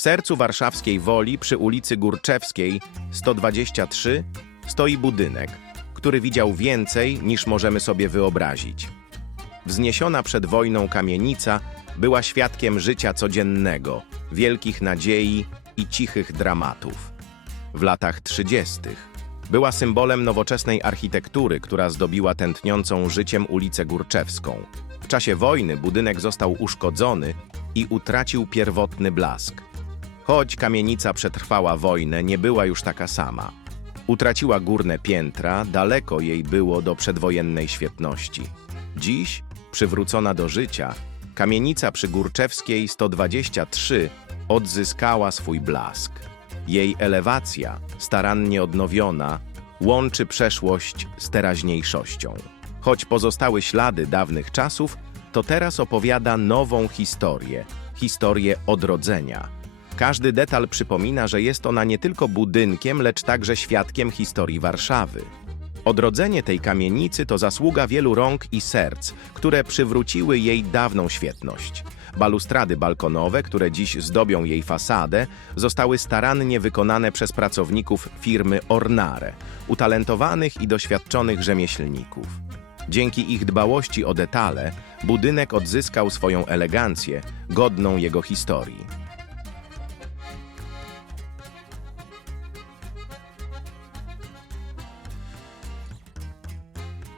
W sercu warszawskiej Woli przy ulicy Górczewskiej 123 stoi budynek, który widział więcej niż możemy sobie wyobrazić. Wzniesiona przed wojną kamienica była świadkiem życia codziennego, wielkich nadziei i cichych dramatów. W latach 30. była symbolem nowoczesnej architektury, która zdobiła tętniącą życiem ulicę Górczewską. W czasie wojny budynek został uszkodzony i utracił pierwotny blask. Choć kamienica przetrwała wojnę, nie była już taka sama. Utraciła górne piętra, daleko jej było do przedwojennej świetności. Dziś, przywrócona do życia, kamienica przy Górczewskiej 123 odzyskała swój blask. Jej elewacja, starannie odnowiona, łączy przeszłość z teraźniejszością. Choć pozostały ślady dawnych czasów, to teraz opowiada nową historię, historię odrodzenia. Każdy detal przypomina, że jest ona nie tylko budynkiem, lecz także świadkiem historii Warszawy. Odrodzenie tej kamienicy to zasługa wielu rąk i serc, które przywróciły jej dawną świetność. Balustrady balkonowe, które dziś zdobią jej fasadę, zostały starannie wykonane przez pracowników firmy Ornare, utalentowanych i doświadczonych rzemieślników. Dzięki ich dbałości o detale, budynek odzyskał swoją elegancję, godną jego historii.